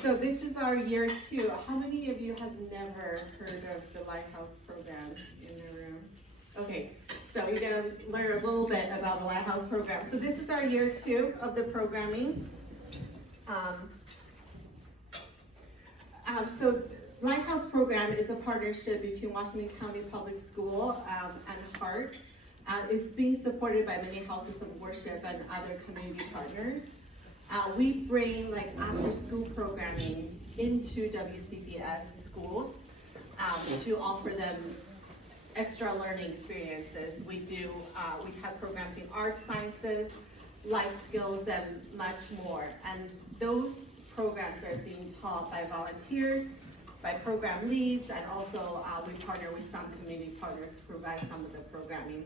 So this is our year 2. How many of you have never heard of the Lighthouse program in the room? Okay, so you're gonna learn a little bit about the Lighthouse program. So this is our year 2 of the programming. So Lighthouse program is a partnership between Washington County Public School and HEART. It's being supported by many houses of worship and other community partners. We bring like after school programming into WCPS schools to offer them extra learning experiences. We have programs in arts, sciences, life skills, and much more. And those programs are being taught by volunteers, by program leads, and also we partner with some community partners to provide some of the programming.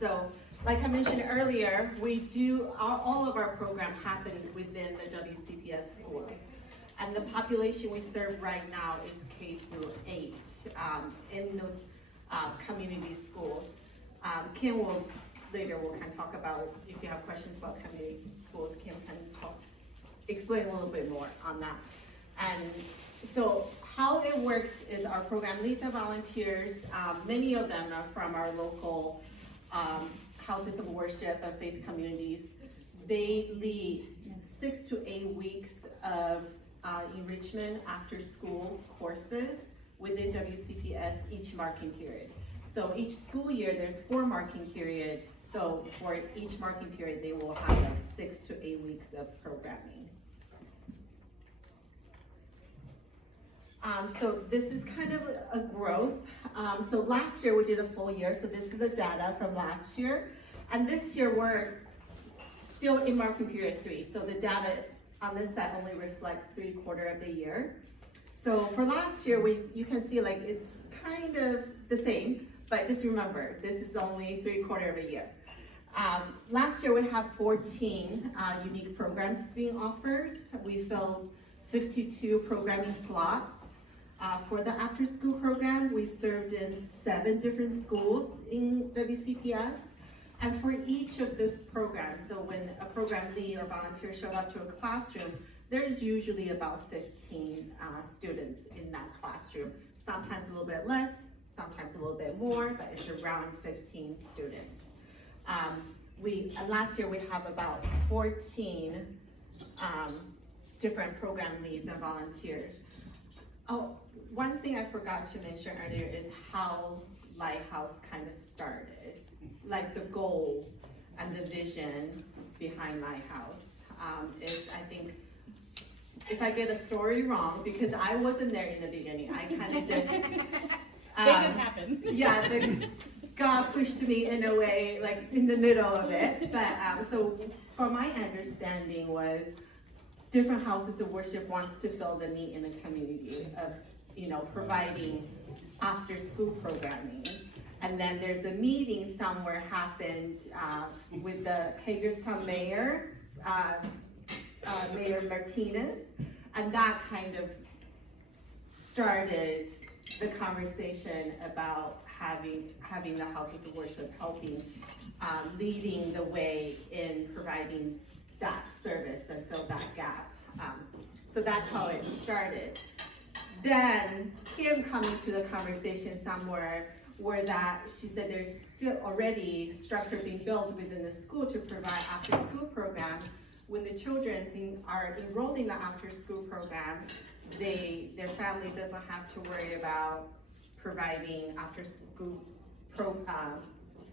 So, like I mentioned earlier, all of our programs happen within the WCPS schools. And the population we serve right now is K through 8 in those community schools. Kim will later kind of talk about, if you have questions about community schools, Kim can explain a little bit more on that. And so how it works is our program leads and volunteers, many of them are from our local houses of worship and faith communities. They lead 6 to 8 weeks of enrichment after school courses within WCPS each marking period. So each school year there's 4 marking periods. So for each marking period they will have like 6 to 8 weeks of programming. So this is kind of a growth. So last year we did a full year, so this is the data from last year. And this year we're still in marking period 3. So the data on this set only reflects 3/4 of the year. So for last year, you can see like it's kind of the same, but just remember, this is only 3/4 of a year. Last year we have 14 unique programs being offered. We filled 52 programming slots. For the after school program, we served in 7 different schools in WCPS. And for each of these programs, so when a program lead or volunteer showed up to a classroom, there's usually about 15 students in that classroom. Sometimes a little bit less, sometimes a little bit more, but it's around 15 students. Last year we have about 14 different program leads and volunteers. Oh, one thing I forgot to mention earlier is how Lighthouse kind of started, like the goal and the vision behind Lighthouse. Is, I think, if I get a story wrong, because I wasn't there in the beginning, I kind of just It didn't happen. Yeah, God pushed me in a way, like in the middle of it. But so, from my understanding was, different houses of worship wants to fill the need in the community of, providing after school programming. And then there's a meeting somewhere happened with the Hagerstown mayor, Mayor Martinez, and that kind of started the conversation about having the houses of worship helping, leading the way in providing that service and fill that gap. So that's how it started. Then Kim coming to the conversation somewhere where she said there's still already structure being built within the school to provide after school program. When the children are enrolled in the after school program, their family doesn't have to worry about providing after school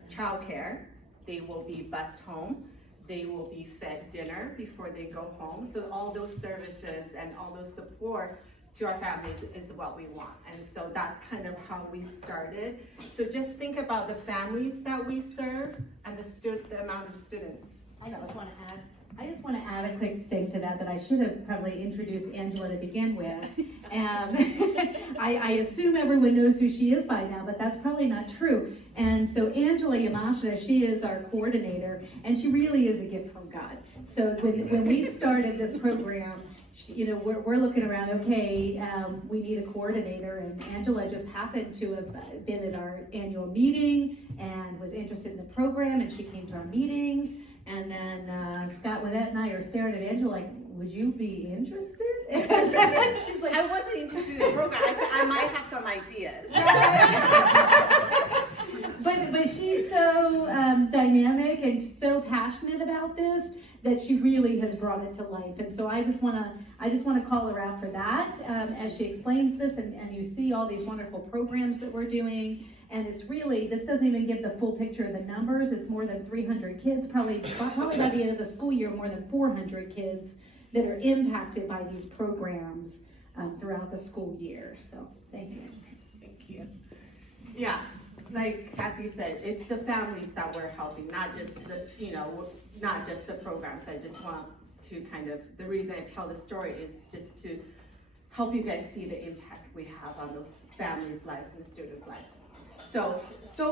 childcare. They will be bused home. They will be fed dinner before they go home. So all those services and all those support to our families is what we want. And so that's kind of how we started. So just think about the families that we serve and the amount of students. I just want to add a quick thing to that I should have probably introduced Angela to begin with. And I assume everyone knows who she is by now, but that's probably not true. And so Angela Yamashita, she is our coordinator, and she really is a gift from God. So when we started this program, we're looking around, okay, we need a coordinator, and Angela just happened to have been at our annual meeting and was interested in the program, and she came to our meetings. And then Scott Winnett and I are staring at Angela like, would you be interested? She's like, I wasn't interested in the program. I said I might have some ideas. but she's so dynamic and so passionate about this that she really has brought it to life. And so I just want to call her out for that as she explains this, and you see all these wonderful programs that we're doing. And it's really, this doesn't even give the full picture of the numbers. It's more than 300 kids, probably by the end of the school year, more than 400 kids that are impacted by these programs throughout the school year. So thank you. Thank you. Yeah, like Kathy said, it's the families that we're helping, not just not just the programs. I just want to the reason I tell the story is just to help you guys see the impact we have on those families' lives and the students' lives. So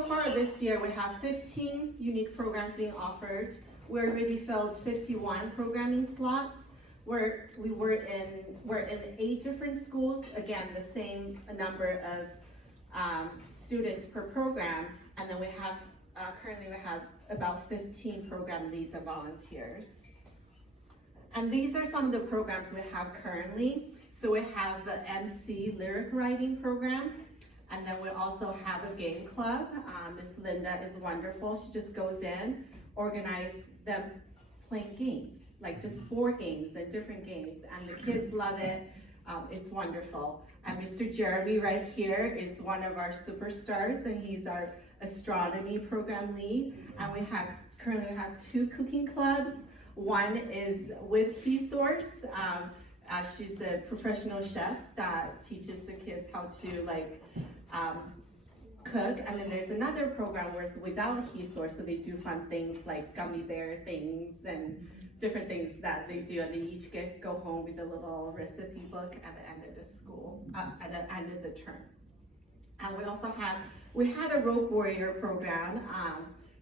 far this year, we have 15 unique programs being offered. We already filled 51 programming slots. We're in 8 different schools. Again, the same number of students per program, and then we have currently we have about 15 program leads and volunteers. And these are some of the programs we have currently. So we have the MC lyric writing program. And then we also have a game club. Miss Linda is wonderful. She just goes in, organizes them playing games, like just 4 games and different games. And the kids love it. It's wonderful. And Mr. Jeremy right here is one of our superstars, and he's our astronomy program lead. And we currently have 2 cooking clubs. One is with Resource. She's a professional chef that teaches the kids how to cook, and then there's another program where it's without Resource, so they do fun things like gummy bear things and different things that they do, and they each go home with a little recipe book at the end of the school, at the end of the term. And we had a rope warrior program.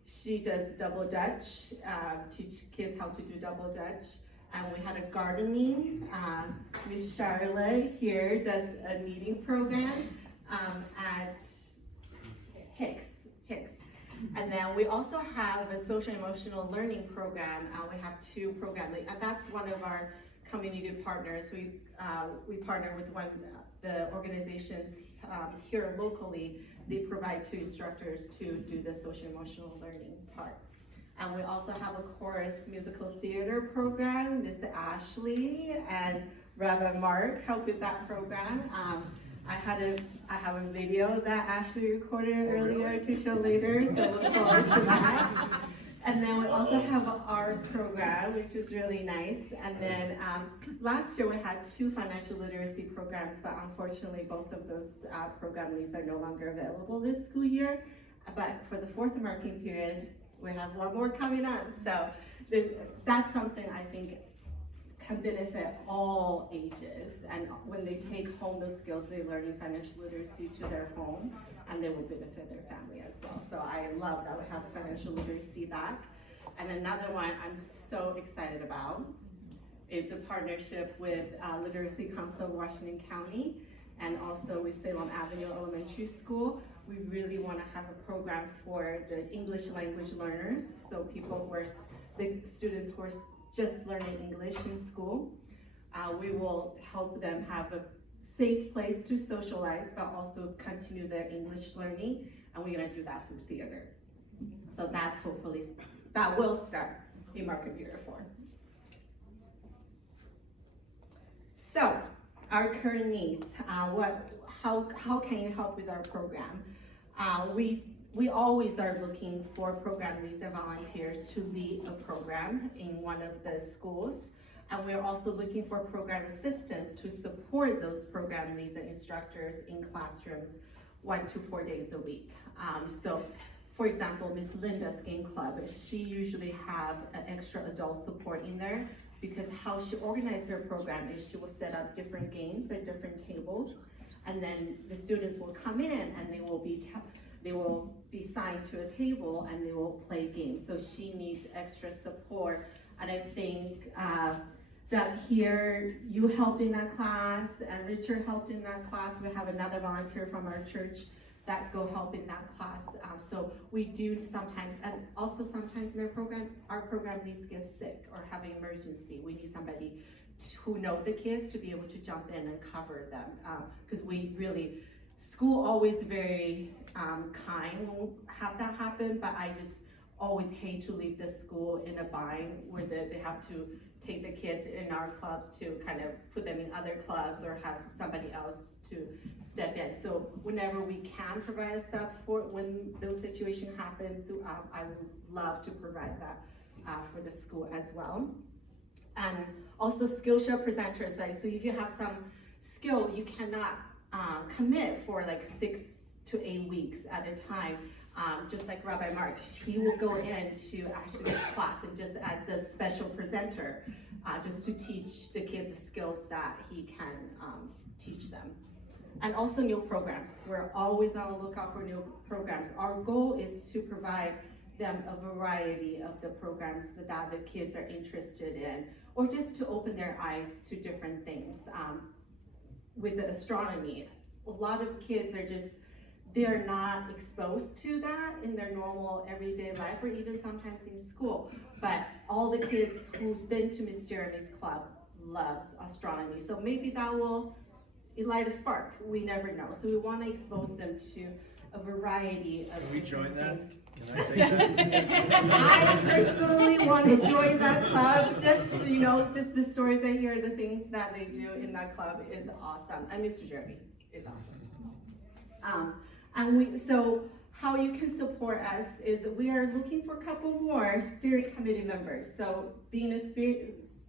She does double Dutch, teach kids how to do double Dutch. And we had a gardening. Miss Charlotte here does a knitting program at Hicks. And then we also have a social emotional learning program. We have 2 programs, and that's one of our community partners. We partner with one of the organizations here locally. They provide 2 instructors to do the social emotional learning part. And we also have a chorus musical theater program. Miss Ashley and Rabbi Mark help with that program. I have a video that Ashley recorded earlier to show later, so look forward to that. And then we also have an art program, which is really nice. And then last year we had 2 financial literacy programs, but unfortunately both of those program leads are no longer available this school year. But for the 4th American period, we have 1 more coming on. So that's something I think can benefit all ages. And when they take home those skills they learn in financial literacy to their home, and they will benefit their family as well. So I love that we have financial literacy back. And another one I'm so excited about is a partnership with Literacy Council of Washington County and also with Salem Avenue Elementary School. We really want to have a program for the English language learners, so the students who are just learning English in school. We will help them have a safe place to socialize, but also continue their English learning, and we're going to do that through theater. So that will start in Market Period 4. So, our current needs, how can you help with our program? We always are looking for program leads and volunteers to lead a program in one of the schools. And we're also looking for program assistants to support those program leads and instructors in classrooms 1 to 4 days a week. So, for example, Miss Linda's Game Club, she usually have an extra adult support in there, because how she organizes her program is she will set up different games at different tables, and then the students will come in and they will be signed to a table and they will play games. So she needs extra support, and I think Doug here, you helped in that class, and Richard helped in that class. We have another volunteer from our church that go help in that class. So we do sometimes, and also sometimes our program leads get sick or have an emergency. We need somebody who know the kids to be able to jump in and cover them. Because we really, school always very kind when we have that happen, but I just always hate to leave the school in a bind where they have to take the kids in our clubs to kind of put them in other clubs or have somebody else to step in. So whenever we can provide a sub for when those situations happen, I would love to provide that for the school as well. And also Skillshare presenters, like, so if you have some skill, you cannot commit for like 6 to 8 weeks at a time. Just like Rabbi Mark, he will go into actually this class and just as a special presenter, just to teach the kids the skills that he can teach them. And also new programs. We're always on the lookout for new programs. Our goal is to provide them a variety of the programs that the kids are interested in, or just to open their eyes to different things. With the astronomy, a lot of kids are just, they're not exposed to that in their normal everyday life or even sometimes in school. But all the kids who's been to Miss Jeremy's club loves astronomy. So maybe that will light a spark. We never know. So we want to expose them to a variety of Can we join that? things. Can I take that? I personally want to join that club. Just, you know, just the stories I hear, the things that they do in that club is awesome. And Mr. Jeremy is awesome. So how you can support us is we are looking for a couple more steering committee members. So being a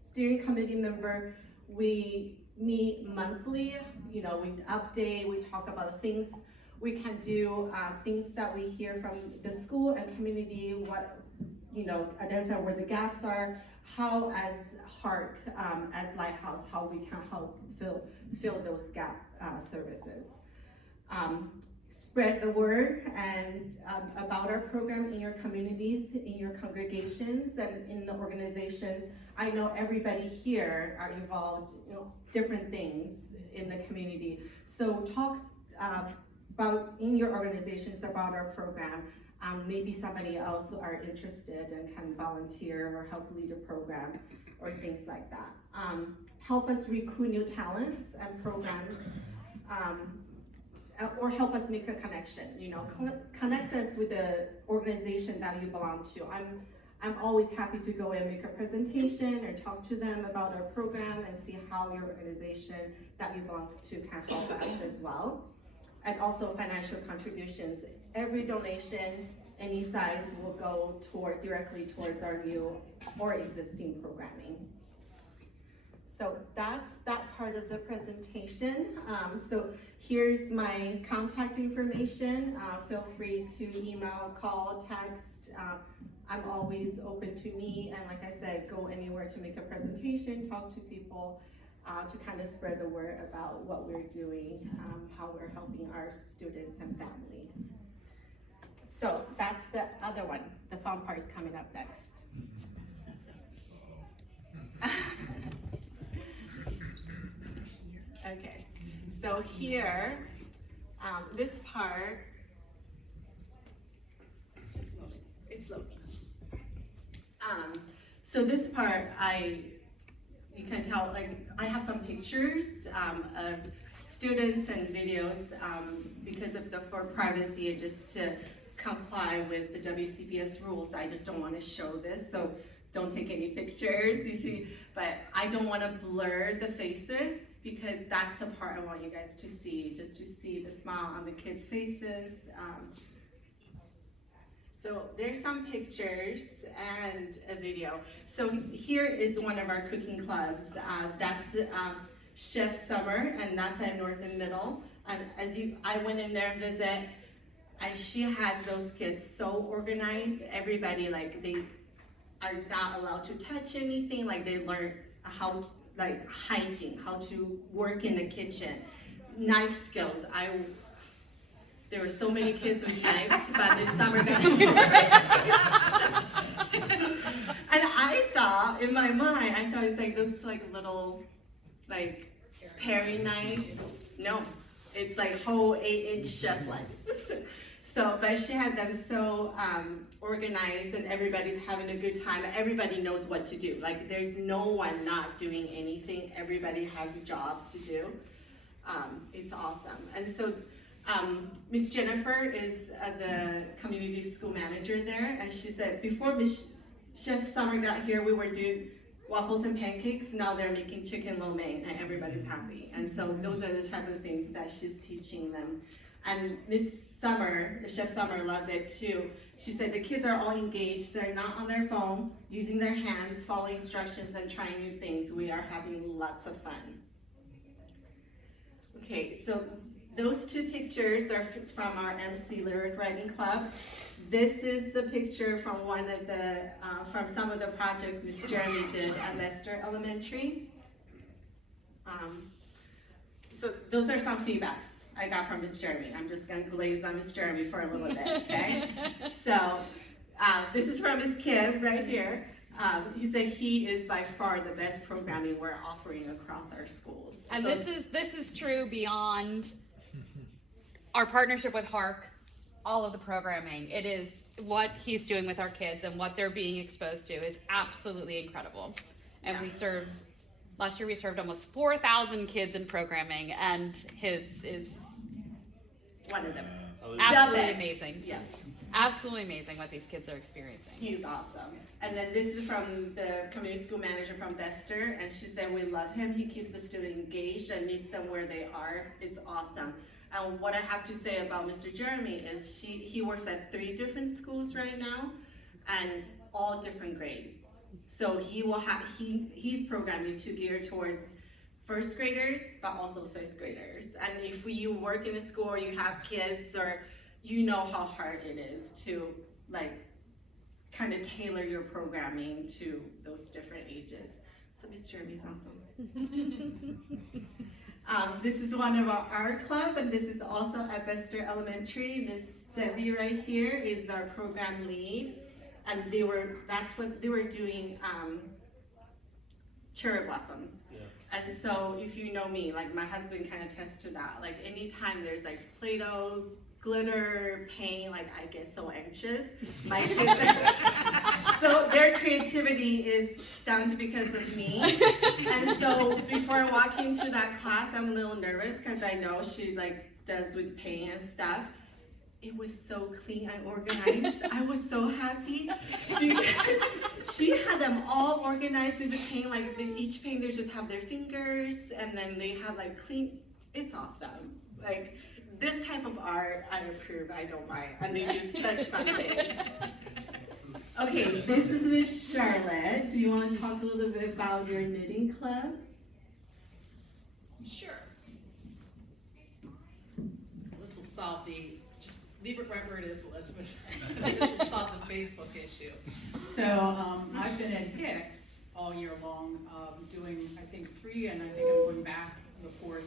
steering committee member, we meet monthly, you know, we update, we talk about the things we can do, things that we hear from the school and community, what, you know, identify where the gaps are, how as HARC, as Lighthouse, how we can help fill those gap services. Spread the word and about our program in your communities, in your congregations, and in the organizations. I know everybody here are involved in different things in the community. So talk about in your organizations about our program. Maybe somebody else are interested and can volunteer or help lead a program or things like that. Help us recruit new talents and programs. Or help us make a connection, you know, connect us with the organization that you belong to. I'm always happy to go and make a presentation or talk to them about our program and see how your organization that you belong to can help us as well. And also financial contributions. Every donation, any size, will go directly towards our new or existing programming. So that's that part of the presentation. So here's my contact information. Feel free to email, call, text. I'm always open to meet, and like I said, go anywhere to make a presentation, talk to people, to kind of spread the word about what we're doing, how we're helping our students and families. So that's the other one. The fun part is coming up next. Okay, so here, this part, it's loading. So this part, you can tell, like, I have some pictures of students and videos because of for privacy and just to comply with the WCPS rules. I just don't want to show this, so don't take any pictures. But I don't want to blur the faces because that's the part I want you guys to see, just to see the smile on the kids' faces. So there's some pictures and a video. So here is one of our cooking clubs. That's Chef Summer, and that's at North and Middle. And I went in there and visit, and she has those kids so organized. Everybody, like, they are not allowed to touch anything. Like, they learn how to, like, hygiene, how to work in the kitchen, knife skills. There were so many kids with knives, but this summer got and I thought, in my mind, it's like those like little, like, paring knives. No, it's like whole 8-inch chef's knives. But she had them so organized, and everybody's having a good time. Everybody knows what to do. Like, there's no one not doing anything. Everybody has a job to do. It's awesome. And so Miss Jennifer is the community school manager there, and she said before Chef Summer got here, we were doing waffles and pancakes. Now they're making chicken lo mein, and everybody's happy. And so those are the type of things that she's teaching them. And Miss Summer, Chef Summer, loves it too. She said the kids are all engaged. They're not on their phone, using their hands, following instructions, and trying new things. We are having lots of fun. Okay, so those two pictures are from our MC Lyric Writing Club. This is the picture from one of the, from some of the projects Miss Jeremy did at Bester Elementary. So those are some feedbacks I got from Miss Jeremy. I'm just gonna glaze on Miss Jeremy for a little bit, okay? So this is from Miss Kim right here. He said he is by far the best programming we're offering across our schools. And so, this is true beyond our partnership with Hark, all of the programming. It is what he's doing with our kids and what they're being exposed to is absolutely incredible. And yeah. Last year we served almost 4,000 kids in programming, and his is one of them. Absolutely amazing. Yeah. Absolutely amazing what these kids are experiencing. He's awesome. And then this is from the community school manager from Bester, and she said we love him. He keeps the student engaged and meets them where they are. It's awesome. And what I have to say about Mr. Jeremy is he works at 3 different schools right now, and all different grades. So he will have he's programming to gear towards first graders, but also 5th graders. And if you work in a school or you have kids, or you know how hard it is to like kind of tailor your programming to those different ages. So Miss Jeremy's awesome. This is one of our art club, and this is also at Bester Elementary. Miss Debbie right here is our program lead, and that's what they were doing, cherry blossoms. Yeah. And so if you know me, like my husband kind of attests to that. Like anytime there's like Play-Doh, glitter, paint, like I get so anxious. My kids so their creativity is stunned because of me. And so before walking to that class, I'm a little nervous because I know she like does with paint and stuff. It was so clean and organized. I was so happy because she had them all organized with the paint. Like each paint, they just have their fingers, and then they have like clean. It's awesome. Like this type of art, I approve. I don't mind, and they do such fun things. Okay, this is Miss Charlotte. Do you want to talk a little bit about your knitting club? Sure. This will solve just leave it right where it is, Elizabeth. This will solve the Facebook issue. So I've been in Hicks all year long, doing I think 3, and I think I'm going back the 4th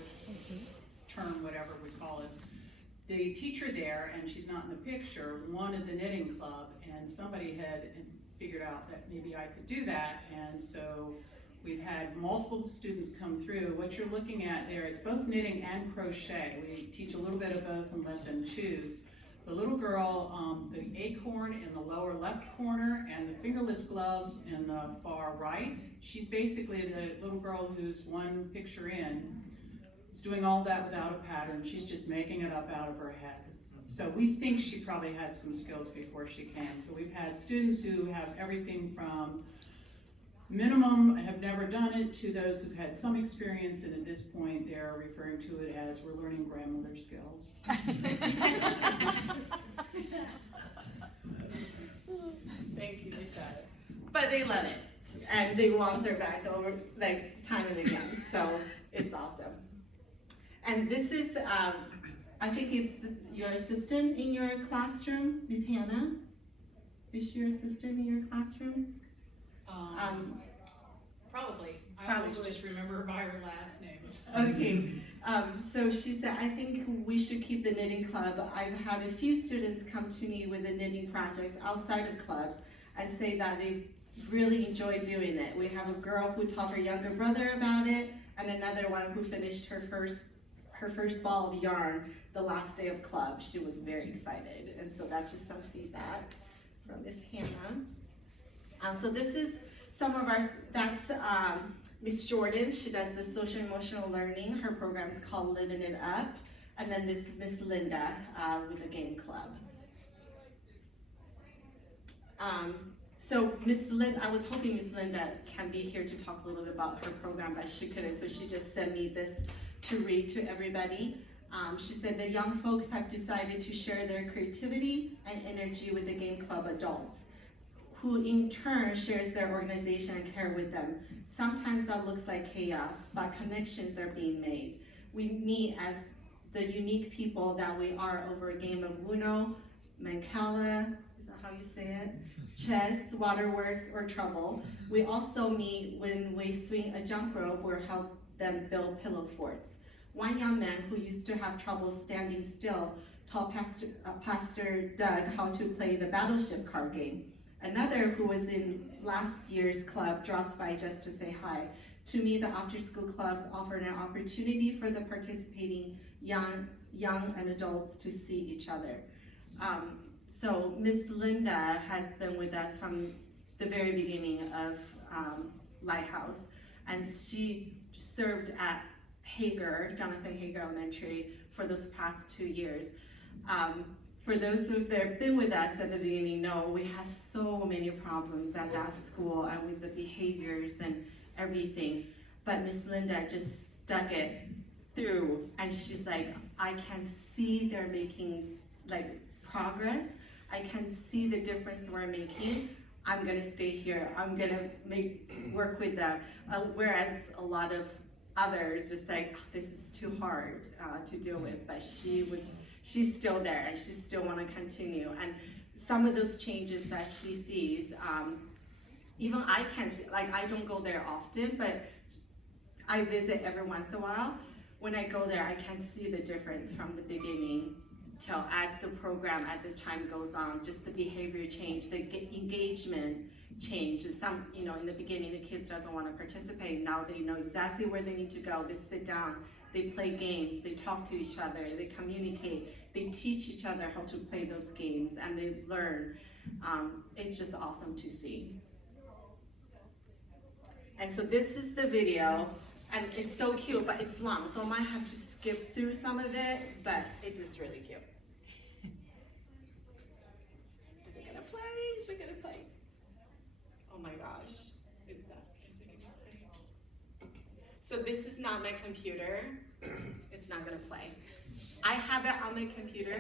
term, whatever we call it. The teacher there, and she's not in the picture, wanted the knitting club, and somebody had figured out that maybe I could do that, and so we've had multiple students come through. What you're looking at there, it's both knitting and crochet. We teach a little bit of both and let them choose. The little girl, the acorn in the lower left corner and the fingerless gloves in the far right, she's basically the little girl who's one picture in. Is doing all that without a pattern. She's just making it up out of her head. So we think she probably had some skills before she came. But we've had students who have everything from minimum, have never done it, to those who've had some experience, and at this point they're referring to it as we're learning grandmother skills. Thank you, Michelle. But they love it, and they want her back over like time and again. So it's awesome. And this is, I think it's your assistant in your classroom, Miss Hannah. Is she your assistant in your classroom? Probably. I always just remember her by her last name. Okay. So she said, I think we should keep the knitting club. I've had a few students come to me with the knitting projects outside of clubs and say that they really enjoy doing it. We have a girl who taught her younger brother about it, and another one who finished her first her first ball of yarn the last day of club. She was very excited, and so that's just some feedback from Miss Hannah. So this is some of our, that's Miss Jordan. She does the social emotional learning. Her program is called Living It Up. And then this is Miss Linda with the game club. So Miss Linda, I was hoping Miss Linda can be here to talk a little bit about her program, but she couldn't, so she just sent me this to read to everybody. She said the young folks have decided to share their creativity and energy with the game club adults, who in turn shares their organization and care with them. Sometimes that looks like chaos, but connections are being made. We meet as the unique people that we are over a game of Uno, Mancala, is that how you say it? Chess, waterworks, or trouble. We also meet when we swing a jump rope or help them build pillow forts. One young man who used to have trouble standing still taught Pastor Doug how to play the battleship card game. Another who was in last year's club drops by just to say hi. To me, the after-school clubs offer an opportunity for the participating young and adults to see each other. So Miss Linda has been with us from the very beginning of Lighthouse, and she served at Jonathan Hager Elementary for those past 2 years. For those who've been with us at the beginning know we have so many problems at that school and with the behaviors and everything, but Miss Linda just stuck it through, and she's like, I can see they're making like progress. I can see the difference we're making. I'm gonna stay here. I'm gonna work with them. Whereas a lot of others just like, oh, this is too hard to deal with, but she's still there and she still want to continue. And some of those changes that she sees, even I can see, like I don't go there often, but I visit every once in a while. When I go there, I can see the difference from the beginning till as the program at the time goes on, just the behavior change, the engagement change. Some, in the beginning, the kids doesn't want to participate. Now they know exactly where they need to go. They sit down, they play games, they talk to each other, they communicate, they teach each other how to play those games, and they learn. It's just awesome to see. And so this is the video, and it's so cute, but it's long, so I might have to skip through some of it, but it's just really cute. Is it gonna play? Is it gonna play? Oh my gosh, it's not. Is it gonna play? So this is not my computer. It's not gonna play. I have it on my computer.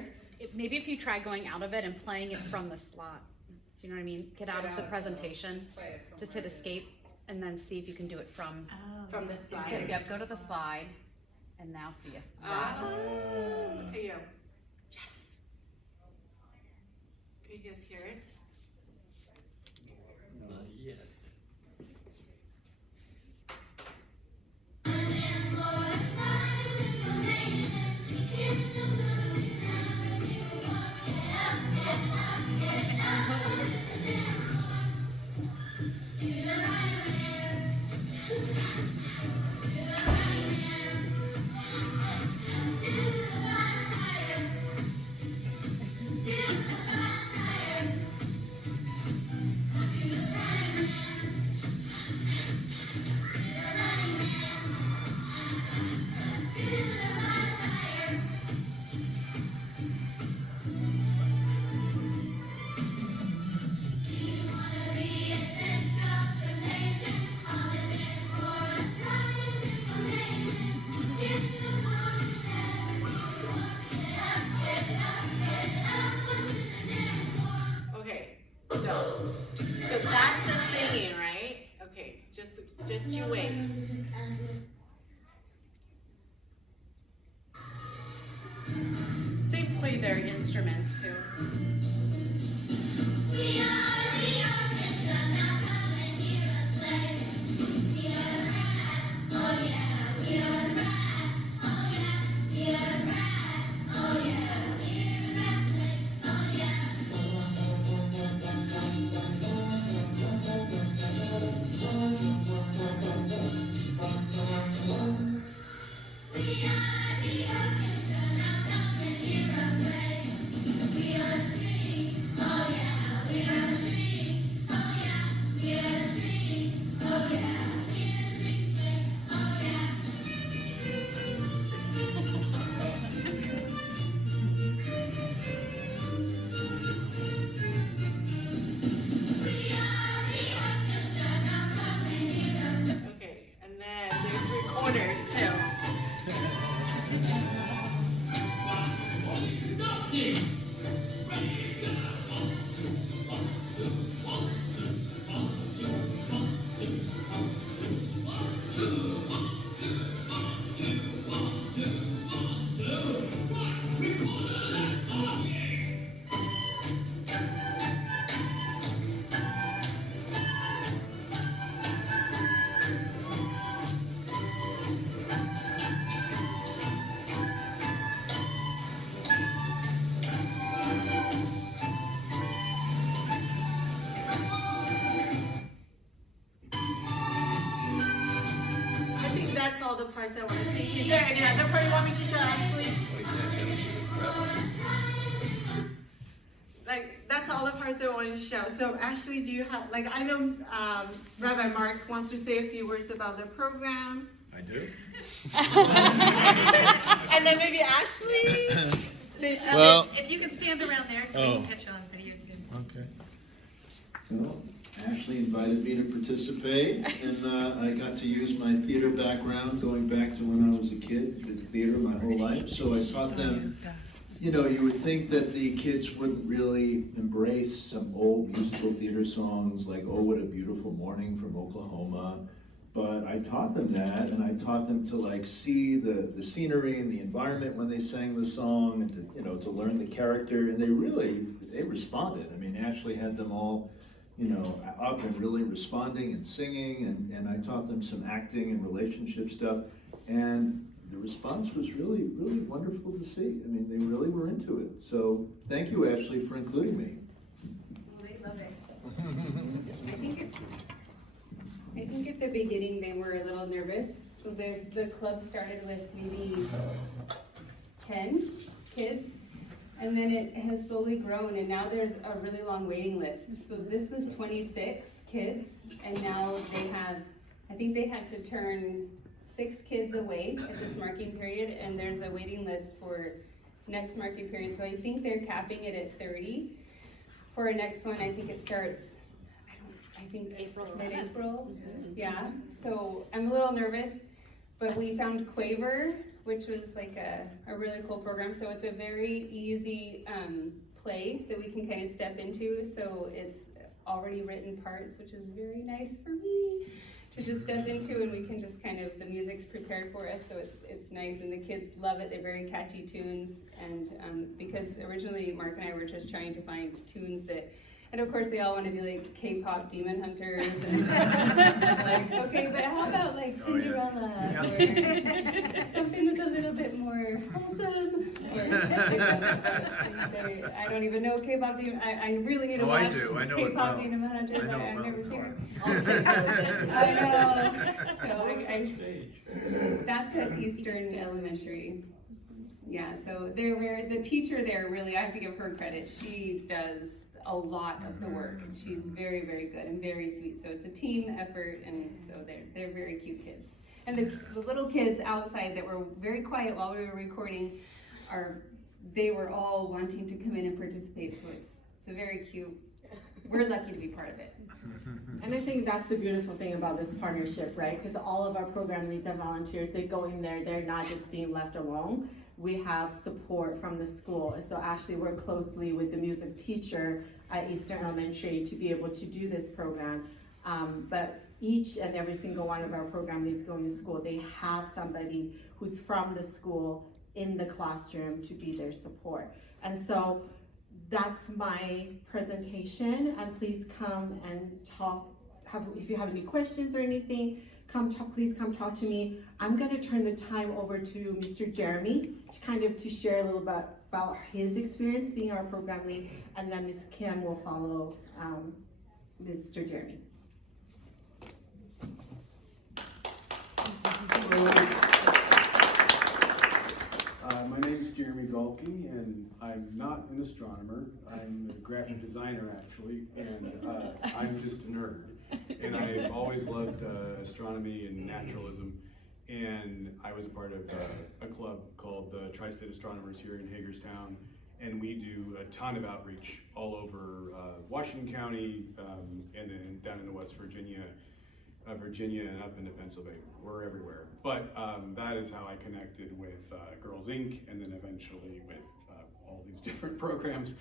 Maybe if you try going out of it and playing it from the slot. Do you know what I mean? Get out of the presentation. Just hit escape and then see if you can do it from the slide. Yep, go to the slide and now see if Look at you. Yes. Can you guys hear it? Not yet. So that's the singing, right? Okay, just you wait. They play their instruments too. We are parts I want to see. Is there any other part you want me to show, Ashley? Like, that's all the parts I wanted to show. So Ashley, do you have, like, I know Rabbi Mark wants to say a few words about the program. I do. And then maybe Ashley? Well, If you can stand around there so we can catch you on video too. okay. Well, Ashley invited me to participate, and I got to use my theater background going back to when I was a kid, did theater my whole life. So I taught them, you know, you would think that the kids wouldn't really embrace some old musical theater songs like "Oh, What a Beautiful Morning" from Oklahoma. But I taught them that, and I taught them to like see the scenery and the environment when they sang the song, and to, you know, to learn the character, and they responded. I mean, Ashley had them all, you know, up and really responding and singing, and I taught them some acting and relationship stuff, and the response was really, really wonderful to see. I mean, they really were into it. So thank you, Ashley, for including me. Well, they love it. I think at the beginning they were a little nervous. So the club started with maybe 10 kids, and then it has slowly grown, and now there's a really long waiting list. So this was 26 kids, and now I think they had to turn 6 kids away at this marking period, and there's a waiting list for next marking period. So I think they're capping it at 30. For our next one, I think it starts, I think mid-April. Yeah, so I'm a little nervous, but we found Quaver, which was like a really cool program. So it's a very easy play that we can kind of step into. So it's already written parts, which is very nice for me to just step into, and we can just kind of, the music's prepared for us, so it's nice, and the kids love it. They're very catchy tunes, and because originally Mark and I were just trying to find tunes that, and of course they all want to do like K-pop Demon Hunters, and like, okay, but how about like Cinderella, or something that's a little bit more wholesome, or I don't even know K-pop Demon, I really need to watch I do. I know it K-pop well. Demon Hunters, I know I've it never well. seen it. I I know, so that's at Eastern Elementary. Yeah, so the teacher there, really, I have to give her credit. She does a lot of the work. She's very, very good and very sweet. So it's a team effort, and so they're very cute kids. And the little kids outside that were very quiet while we were recording, they were all wanting to come in and participate. So it's a very cute. We're lucky to be part of it. And I think that's the beautiful thing about this partnership, right? Because all of our program leads and volunteers, they go in there, they're not just being left alone. We have support from the school. So Ashley worked closely with the music teacher at Eastern Elementary to be able to do this program. But each and every single one of our program leads going to school, they have somebody who's from the school in the classroom to be their support. And so that's my presentation, and please come and talk. If you have any questions or anything, please come talk to me. I'm gonna turn the time over to Mr. Jeremy to share a little bit about his experience being our program lead, and then Ms. Kim will follow Mr. Jeremy. My name is Jeremy Galke, and I'm not an astronomer. I'm a graphic designer, actually, and I'm just a nerd. And I've always loved astronomy and naturalism. And I was a part of a club called the Tri-State Astronomers here in Hagerstown. And we do a ton of outreach all over Washington County, and then down into West Virginia, and up into Pennsylvania. We're everywhere. But that is how I connected with Girls Inc. and then eventually with all these different programs.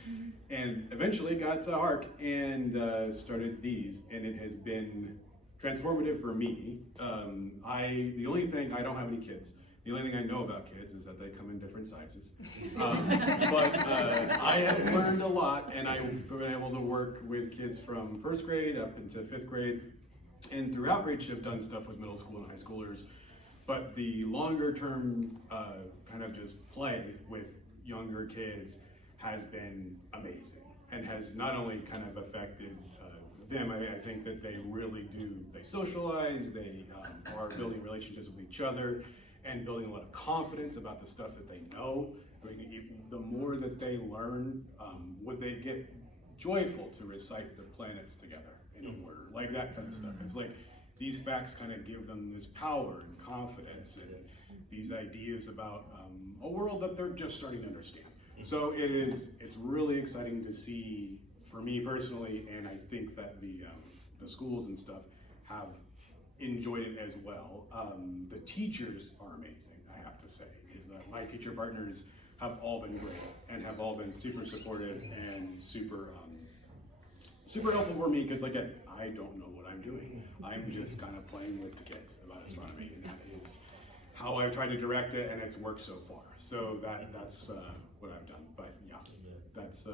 And eventually got to ARC and started these, and it has been transformative for me. The only thing, I don't have any kids. The only thing I know about kids is that they come in different sizes. But I have learned a lot, and I've been able to work with kids from first grade up into fifth grade. And through outreach, I've done stuff with middle school and high schoolers. But the longer term kind of just play with younger kids has been amazing, and has not only kind of affected them, I think that they really do, they socialize, they are building relationships with each other, and building a lot of confidence about the stuff that they know. I mean, the more that they learn, would they get joyful to recite the planets together in order, like that kind of stuff. It's like these facts kind of give them this power and confidence and these ideas about a world that they're just starting to understand. So it's really exciting to see, for me personally, and I think that the schools and stuff have enjoyed it as well. The teachers are amazing, I have to say, is that my teacher partners have all been great and have all been super supportive and super helpful for me, because again, I don't know what I'm doing. I'm just kind of playing with the kids about astronomy, and that is how I've tried to direct it, and it's worked so far. So that's what I've done. But yeah, that's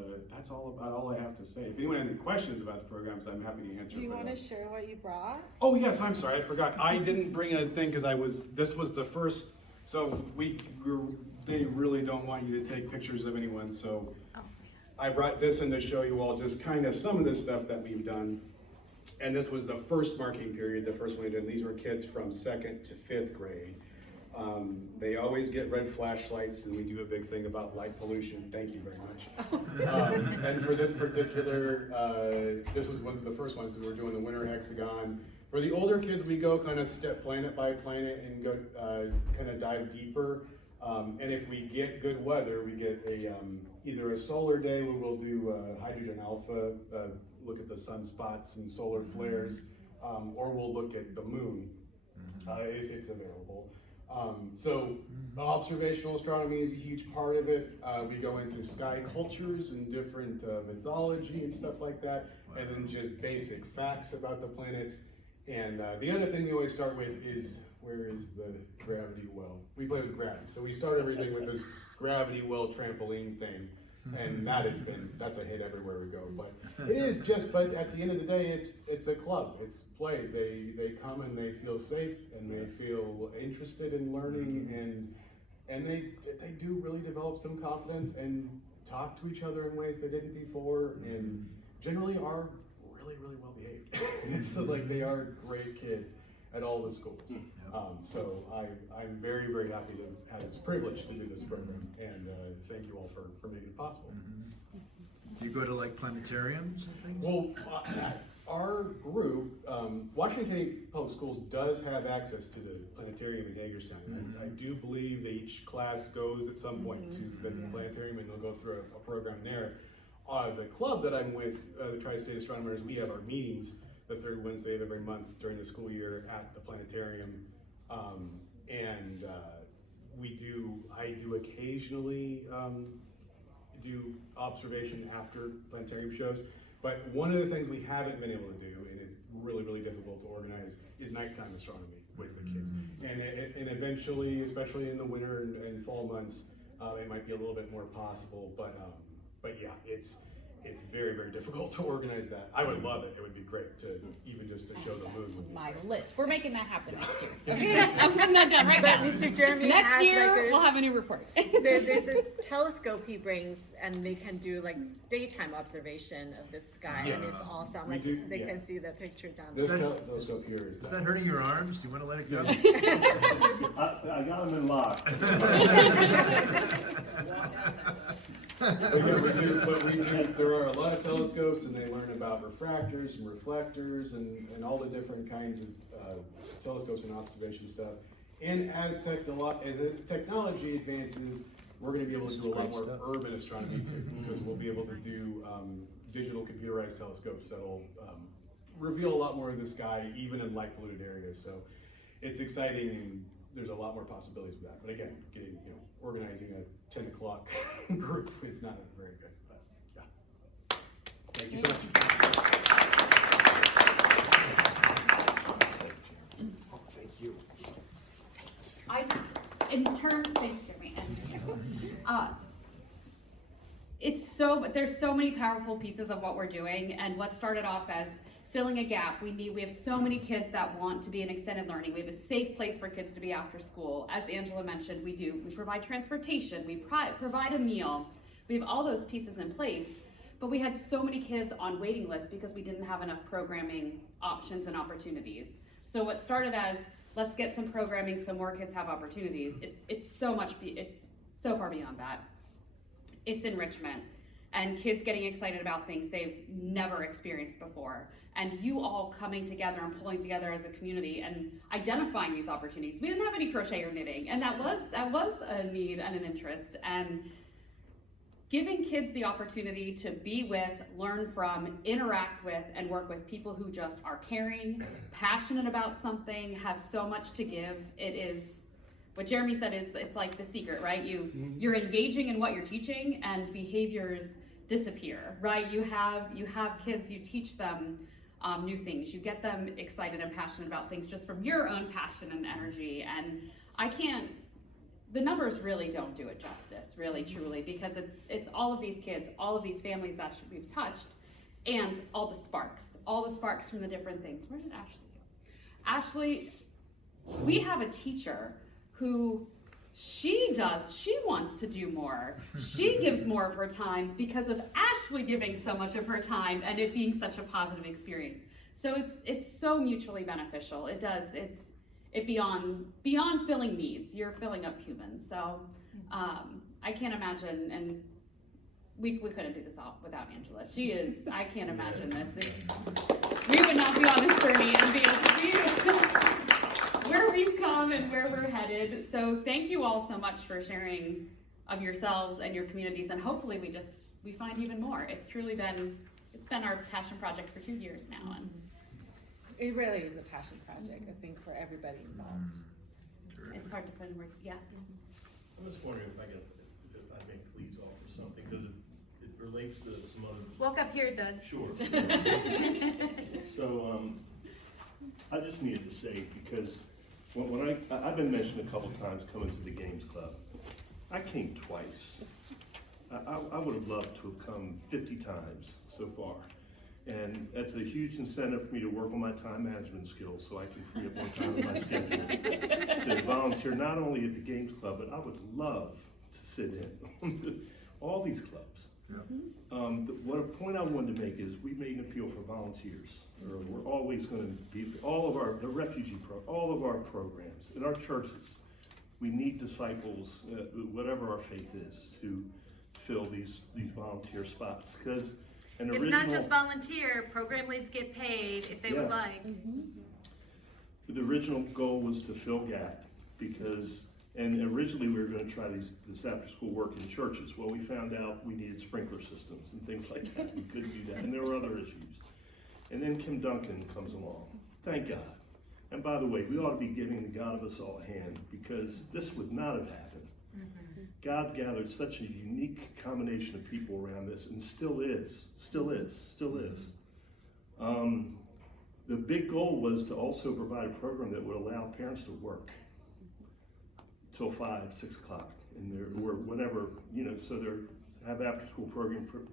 all I have to say. If anyone has any questions about the programs, I'm happy to answer. Do you want to share what you brought? Oh yes, I'm sorry, I forgot. I didn't bring a thing because this was the first. So they really don't want you to take pictures of anyone. So I brought this in to show you all just kind of some of the stuff that we've done. And this was the first marking period, the first one we did. These were kids from 2nd to 5th grade. They always get red flashlights, and we do a big thing about light pollution. Thank you very much. And for this particular, this was one of the first ones, we were doing the winter hexagon. For the older kids, we go kind of step planet by planet and go kind of dive deeper. And if we get good weather, we get either a solar day where we'll do hydrogen alpha, look at the sunspots and solar flares, or we'll look at the moon if it's available. So observational astronomy is a huge part of it. We go into sky cultures and different mythology and stuff like that, and then just basic facts about the planets. And the other thing we always start with is, where is the gravity well? We play with gravity. So we start everything with this gravity well trampoline thing. And that's a hit everywhere we go. But it is but at the end of the day, it's a club, it's play. They come and they feel safe and they feel interested in learning, and they do really develop some confidence and talk to each other in ways they didn't before, and generally are really, really well behaved. So like they are great kids at all the schools. So I'm very, very happy to have this privilege to do this program, and thank you all for making it possible. Do you go to like planetariums and things? Well, our group, Washington County Public Schools does have access to the planetarium in Hagerstown. And I do believe each class goes at some point to visit the planetarium, and they'll go through a program there. The club that I'm with, the Tri-State Astronomers, we have our meetings the third Wednesday of every month during the school year at the planetarium. I do occasionally do observation after planetarium shows, but one of the things we haven't been able to do, and it's really, really difficult to organize, is nighttime astronomy with the kids. And eventually, especially in the winter and fall months, it might be a little bit more possible, but yeah, it's very, very difficult to organize that. I would love it. It would be great to even just to show the moon. My list. We're making that happen next year. Okay, I'm putting that down right now. Mr. Jeremy Next has, year, like, we'll have a new report. there's a telescope he brings, and they can do like daytime observation of the sky, and it's awesome. Like they can see the picture down there. This telescope here is Is that hurting your arms? Do you want to let it go? I got them in lock. There are a lot of telescopes, and they learn about refractors and reflectors and all the different kinds of telescopes and observation stuff. And as technology advances, we're going to be able to do a lot more urban astronomy too. So we'll be able to do digital computerized telescopes that'll reveal a lot more of the sky, even in light polluted areas. So it's exciting, and there's a lot more possibilities with that. But again, organizing a 10 o'clock group is not very good. But yeah, thank you so much. Oh, thank you. Thanks, Jeremy. There's so many powerful pieces of what we're doing, and what started off as filling a gap. We have so many kids that want to be in extended learning. We have a safe place for kids to be after school. As Angela mentioned, we provide transportation, we provide a meal. We have all those pieces in place, but we had so many kids on waiting lists because we didn't have enough programming options and opportunities. So what started as let's get some programming so more kids have opportunities. It's so so far beyond that. It's enrichment and kids getting excited about things they've never experienced before. And you all coming together and pulling together as a community and identifying these opportunities. We didn't have any crochet or knitting, and that was a need and an interest. And giving kids the opportunity to be with, learn from, interact with, and work with people who just are caring, passionate about something, have so much to give. It is, what Jeremy said is, it's like the secret, right? You're engaging in what you're teaching and behaviors disappear, right? You have kids, you teach them new things. You get them excited and passionate about things just from your own passion and energy. And the numbers really don't do it justice, really, truly, because it's all of these kids, all of these families that we've touched, and all the sparks from the different things. Where did Ashley go? Ashley, we have a teacher who she wants to do more. She gives more of her time because of Ashley giving so much of her time and it being such a positive experience. So it's so mutually beneficial. It beyond filling needs. You're filling up humans. So I can't imagine, and we couldn't do this all without Angela. I can't imagine this. We would not be on this journey and be able to be where we've come and where we're headed. So thank you all so much for sharing of yourselves and your communities, and hopefully we find even more. It's been our passion project for 2 years now, and It really is a passion project, I think, for everybody involved. it's hard to put in words. Yes. I'm just wondering if I may please offer something, because it relates to some other. Walk up here, Doug. Sure. So, I just needed to say, because when I've been mentioned a couple times coming to the Games Club. I came twice. I would have loved to have come 50 times so far. And that's a huge incentive for me to work on my time management skills so I can free up more time in my schedule to volunteer not only at the Games Club, but I would love to sit in all these clubs. Yeah. What a point I wanted to make is we made an appeal for volunteers. We're always going to be all of our programs in our churches. We need disciples, whatever our faith is, to fill these volunteer spots. Because It's not just volunteer, program leads get paid if they would like. The original goal was to fill gap and originally we were going to try this after school work in churches. Well, we found out we needed sprinkler systems and things like that. We couldn't do that, and there were other issues. And then Kim Duncan comes along. Thank God. And by the way, we ought to be giving the God of us all a hand, because this would not have happened. God gathered such a unique combination of people around this, and still is. The big goal was to also provide a program that would allow parents to work till 5, 6 o'clock, or whenever, so they have after-school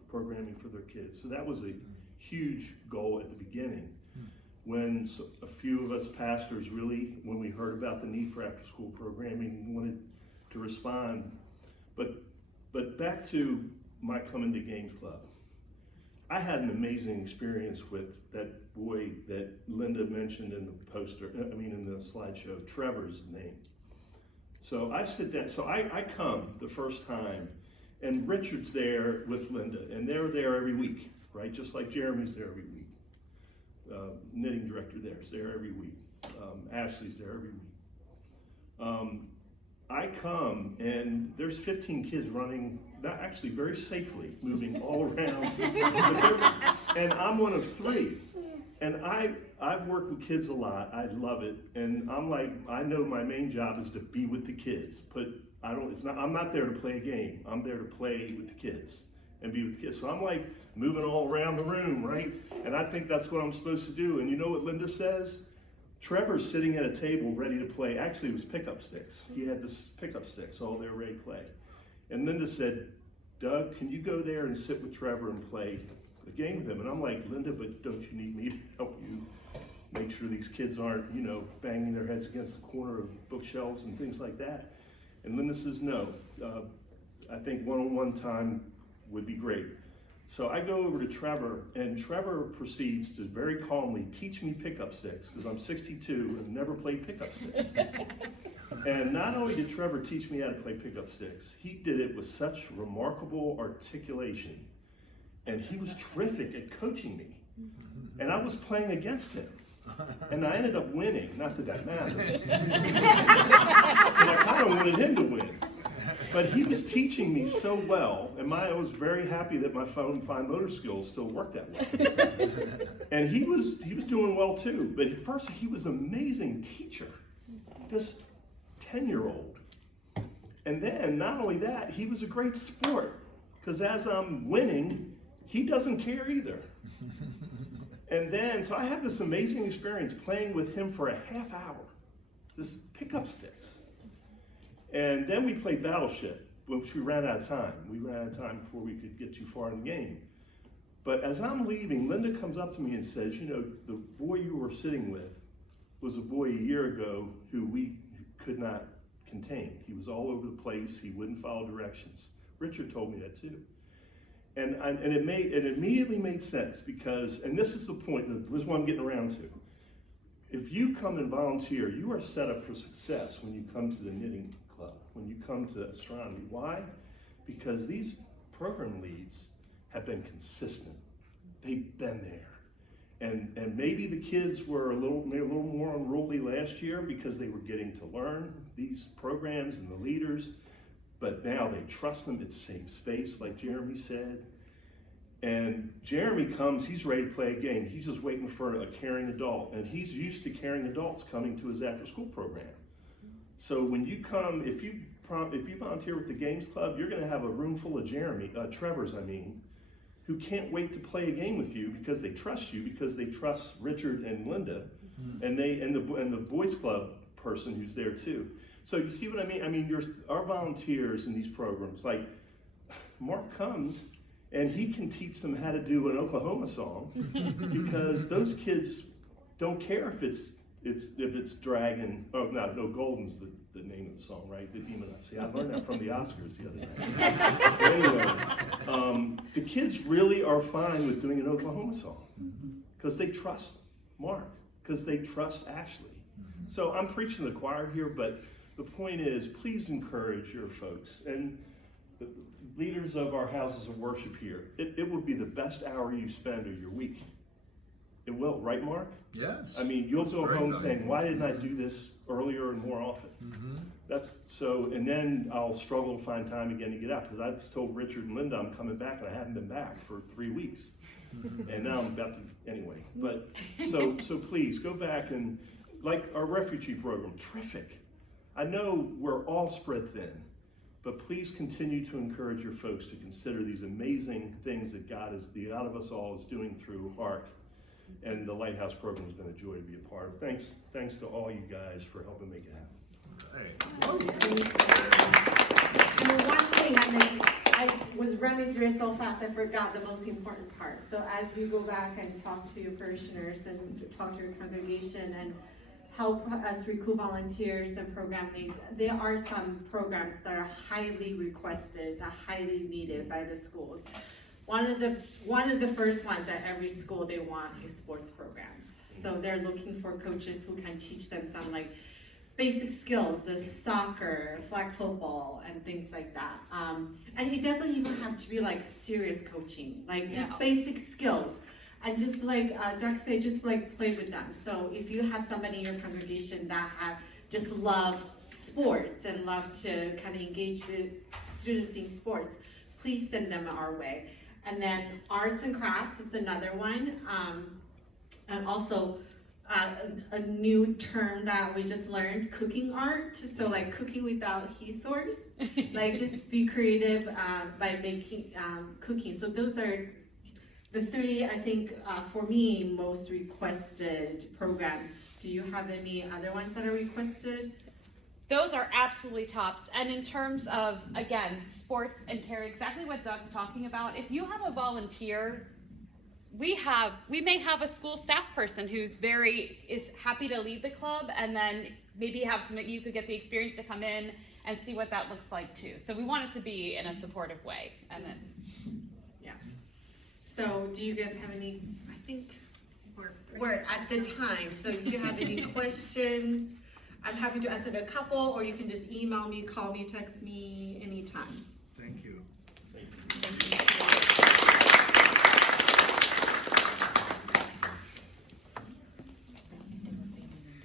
programming for their kids. So that was a huge goal at the beginning. When a few of us pastors really, when we heard about the need for after-school programming, wanted to respond. But back to my coming to Games Club. I had an amazing experience with that boy that Linda mentioned in the slideshow, Trevor's name. So I sit down, I come the first time, and Richard's there with Linda, and they're there every week, right? Just like Jeremy's there every week. Knitting director there's there every week. Ashley's there every week. I come and there's 15 kids running, not actually very safely, moving all around. And I'm one of 3. And I've worked with kids a lot. I love it. And I'm like, I know my main job is to be with the kids. But I'm not there to play a game. I'm there to play with the kids and be with the kids. So I'm like moving all around the room, right? And I think that's what I'm supposed to do. And you know what Linda says? Trevor's sitting at a table ready to play. Actually, it was pickup sticks. He had this pickup sticks all there ready to play. And Linda said, Doug, can you go there and sit with Trevor and play a game with him? And I'm like, Linda, but don't you need me to help you make sure these kids aren't, banging their heads against the corner of bookshelves and things like that? And Linda says, no. I think one-on-one time would be great. So I go over to Trevor, and Trevor proceeds to very calmly teach me pickup sticks, because I'm 62 and never played pickup sticks. And not only did Trevor teach me how to play pickup sticks, he did it with such remarkable articulation. And he was terrific at coaching me. And I was playing against him. And I ended up winning, not that that matters. Because I kind of wanted him to win. But he was teaching me so well, and I was very happy that my fine motor skills still work that way. And he was doing well too. But first, he was an amazing teacher. This 10-year-old. And then, not only that, he was a great sport. Because as I'm winning, he doesn't care either. And then, so I had this amazing experience playing with him for a half hour. This pickup sticks. And then we played Battleship, which we ran out of time. We ran out of time before we could get too far in the game. But as I'm leaving, Linda comes up to me and says, you know, the boy you were sitting with was a boy a year ago who we could not contain. He was all over the place. He wouldn't follow directions. Richard told me that too. And it immediately made sense because, and this is the point, this is what I'm getting around to. If you come and volunteer, you are set up for success when you come to the knitting club, when you come to astronomy. Why? Because these program leads have been consistent. They've been there. And maybe the kids were a little more unruly last year because they were getting to learn these programs and the leaders, but now they trust them. It's safe space, like Jeremy said. And Jeremy comes, he's ready to play a game. He's just waiting for a caring adult, and he's used to caring adults coming to his after-school program. So when you come, if you volunteer with the Games Club, you're gonna have a room full of Trevors, who can't wait to play a game with you because they trust you, because they trust Richard and Linda, and the Boys Club person who's there too. So you see what I mean? I mean, our volunteers in these programs, like Mark comes and he can teach them how to do an Oklahoma song because those kids don't care if it's Dragon. Oh no, Golden's the name of the song, right? The Demon. See, I learned that from the Oscars the other day. Anyway, the kids really are fine with doing an Oklahoma song because they trust Mark, because they trust Ashley. So I'm preaching to the choir here, but the point is, please encourage your folks and the leaders of our houses of worship here. It will be the best hour you spend of your week. It will, right, Mark? Yes. I mean, you'll go home valuable. saying, why didn't I do this earlier and more often? That's so, and then I'll struggle to find time again to get out because I've told Richard and Linda I'm coming back and I haven't been back for 3 weeks. And now I'm about to, anyway. But so please go back and, like our refugee program, terrific. I know we're all spread thin, but please continue to encourage your folks to consider these amazing things that God of us all is doing through HARC. And the Lighthouse program has been a joy to be a part of. Thanks to all you guys for helping make it happen. And one thing, I was running through it so fast, I forgot the most important part. So as you go back and talk to your parishioners and talk to your congregation and help us recruit volunteers and program leads, there are some programs that are highly requested, that are highly needed by the schools. One of the first ones at every school they want is sports programs. So they're looking for coaches who can teach them some like basic skills, the soccer, flag football, and things like that. And it doesn't even have to be like serious coaching, like just basic skills. And just like Doug said, just like play with them. So if you have somebody in your congregation that just love sports and love to kind of engage the students in sports, please send them our way. And then arts and crafts is another one. And also a new term that we just learned, cooking art. So like cooking without heaters, like just be creative by making cooking. So those are the three, I think, for me, most requested programs. Do you have any other ones that are requested? Those are absolutely tops. And in terms of, again, sports and care, exactly what Doug's talking about, if you have a volunteer, we may have a school staff person who's is happy to lead the club, and then maybe you could get the experience to come in and see what that looks like too. So we want it to be in a supportive way. And then, So do you guys have any, I think we're at the time, so if you have any questions, I'm happy to answer a couple, or you can just email me, call me, text me, anytime. Thank you.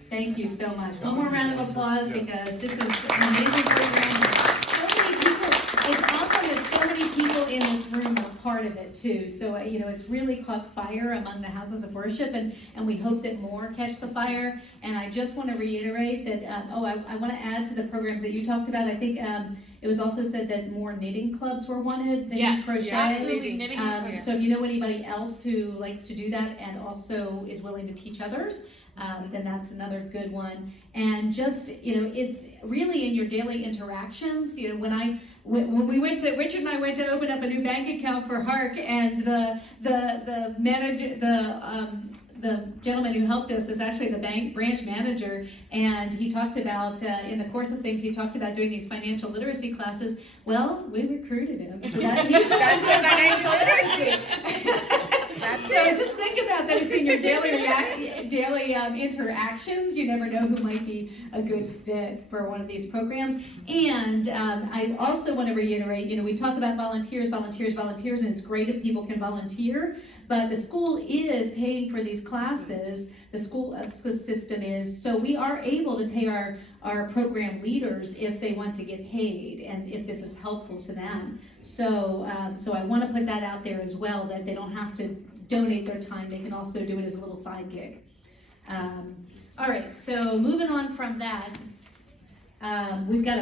Thank you so much. One more round of applause because this is an amazing program. So many people, it's awesome that so many people in this room are part of it too. So, it's really caught fire among the houses of worship, and we hope that more catch the fire. And I just want to reiterate that, I want to add to the programs that you talked about. I think it was also said that more knitting clubs were wanted, knitting, crochet. Absolutely, knitting. So if you know anybody else who likes to do that and also is willing to teach others, then that's another good one. And just, it's really in your daily interactions. When we went to, Richard and I went to open up a new bank account for Hark, and the manager, the gentleman who helped us is actually the branch manager, and he talked about, in the course of things, he talked about doing these financial literacy classes. Well, we recruited him, so that's what financial literacy. So just think about that. It's in your daily interactions. You never know who might be a good fit for one of these programs. And I also want to reiterate, we talk about volunteers, and it's great if people can volunteer, but the school is paying for these classes. The school system is, so we are able to pay our program leaders if they want to get paid and if this is helpful to them. So I want to put that out there as well, that they don't have to donate their time. They can also do it as a little side gig. All right, so moving on from that, we've got